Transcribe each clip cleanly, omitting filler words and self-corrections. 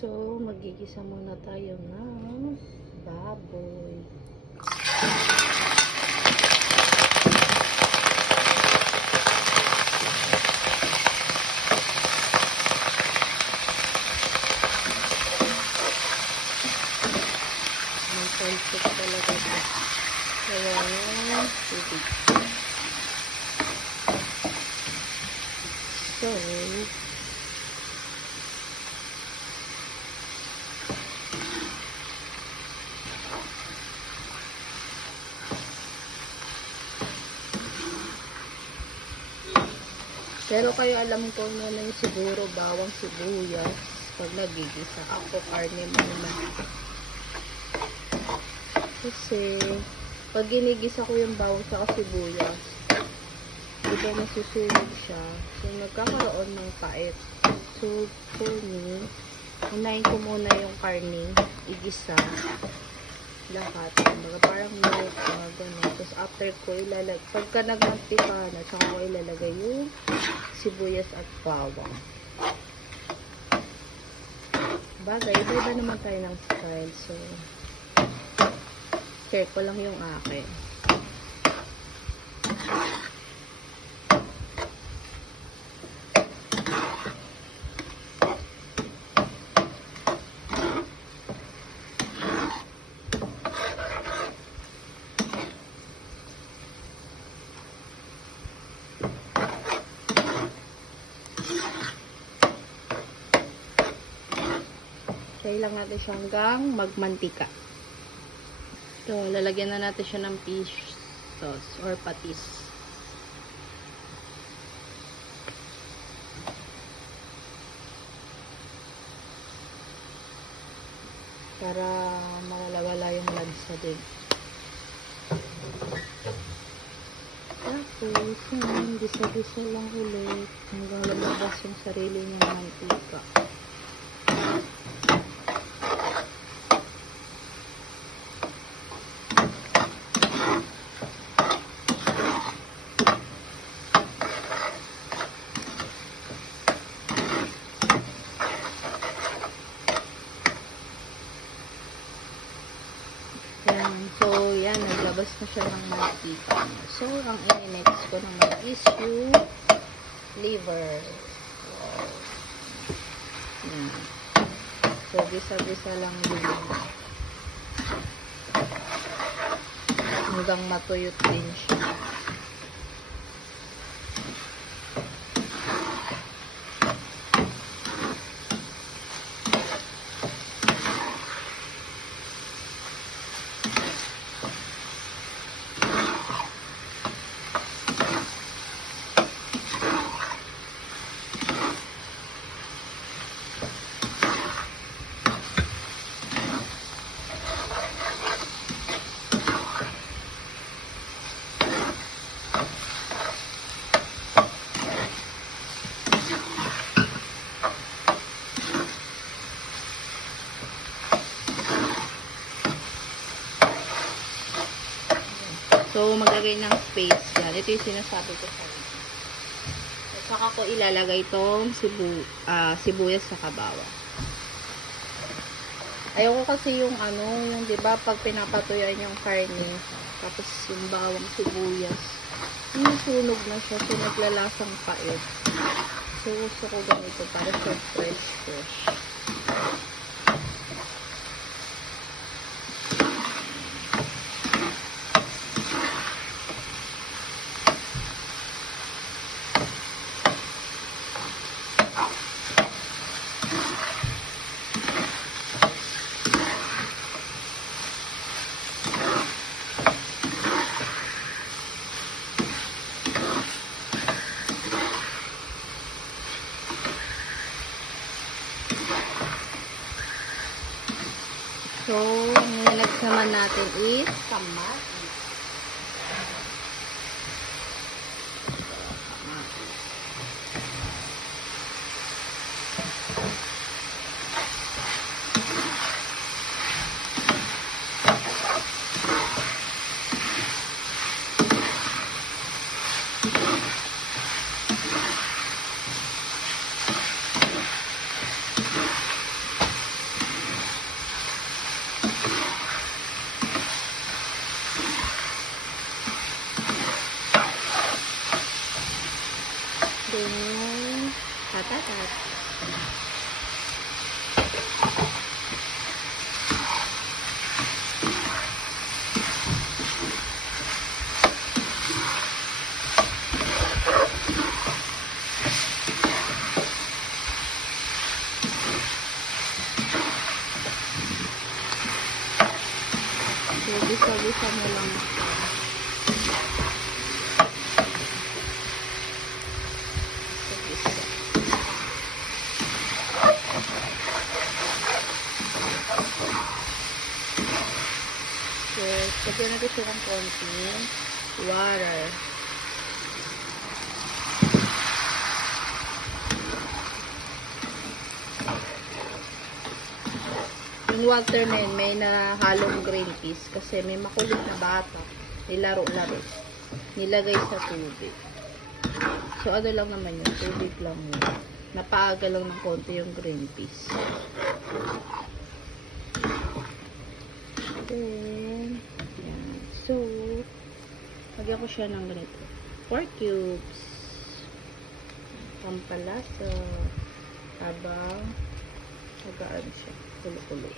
So, magigisa muna tayo ng baboy. Mag-salsik talaga ito. Kaya yung tubig. So, pero kayo alam ko na yung siguro bawang sibuyas pag nagigisa ako karne muna. Kasi pag ginigisa ko yung bawang sa sibuyas, diba nasusunog siya. So nagkakaroon ng pait. So for me, unahin ko muna yung karne, igisa lahat. Parang milk, gano'n. Tapos after ko ilalagay, pagka nagmantika na, tsaka ko ilalagay yung sibuyas at bawang. Bagay, iba naman tayo ng style. So, share ko lang yung akin. Kailangan natin siya hanggang magmantika. So, lalagyan na natin siya ng fish sauce or patis. Para mawala yung lansa din. Tapos, gisa-gisa lang ulit hanggang lumabas yung sarili niyang mantika. So, yan, naglabas na siya ng mantika. So, ang i-next ko naman is yung liver. Wow. So, gisa-gisa lang din. Hanggang matuyot din siya. So, maglagay ng space yan. Ito yung sinasabi ko sa inyo. At saka ko ilalagay itong sibuyas sa bawang. Ayoko kasi yung yung diba, pag pinapatuyan yung karne, tapos yung bawang sibuyas, yung sunog na siya, so naglalasang pait. So, gusto ko ganito para sa fresh. So, ang next naman natin is kamatis. Gisa-gisa mo lang siya. Gisa. So, lagyan natin siya ng konting water. Yung water na yun, may nahalong green peas kasi may makulit na bata. Nilaro-laro. Nilagay sa tubig. So, ano lang naman yun? Tubig lang yun. Napaaga lang ng konti yung green peas. Then, yan. So, lagyan ko siya ng ganito. 4 cubes. Pampalasa. Habang nagaan siya. Kulo-kulo.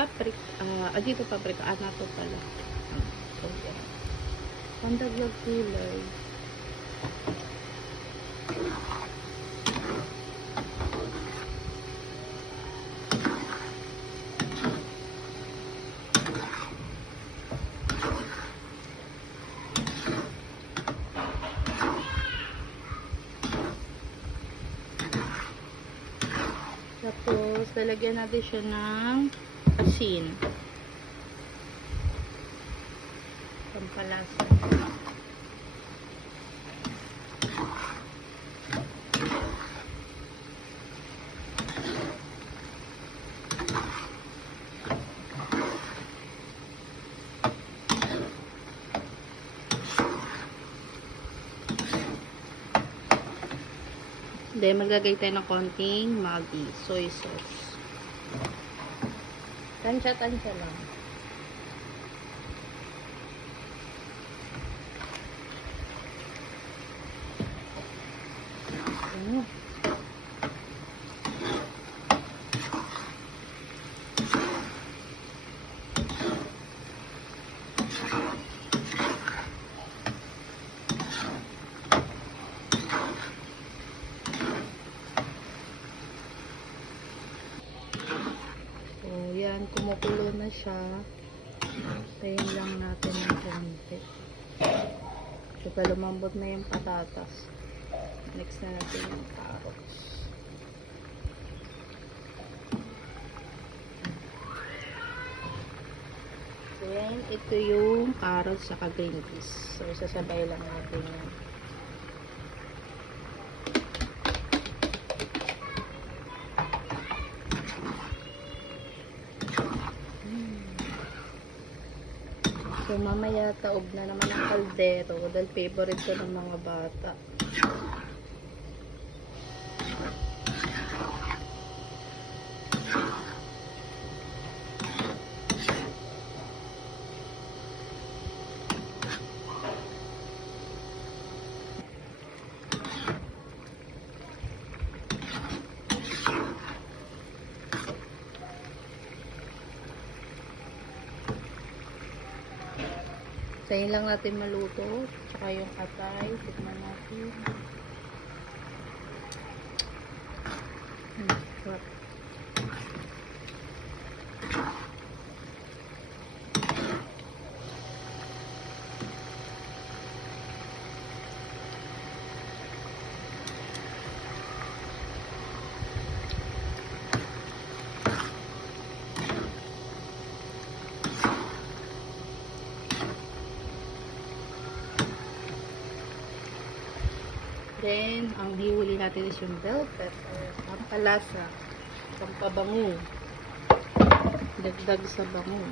Paprika, dito paprika, to pala. Okay. Pandagdag kulay. Tapos, lalagyan natin siya ng asin. Pampalasa. Then, maglagay tayo ng konting Maggi, soy sauce. Tansya-tansya lang. Yan, kumukulo na siya. Tayin lang natin ng konti. So, lumambot na yung patatas. Next na natin yung carrots. Then, ito yung carrots sa green peas. So, sasabay lang natin yan. So, mamaya taob na naman ang kaldero dahil favorite ko ng mga bata. Tayin lang natin maluto. Tsaka yung atay. Tikman natin. Sarap. Then, ang hihuli natin is yung bell pepper, pampalasa, pampabango, dagdag sa bango.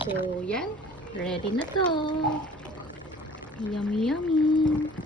So, yan. Ready na to. Yummy, yummy.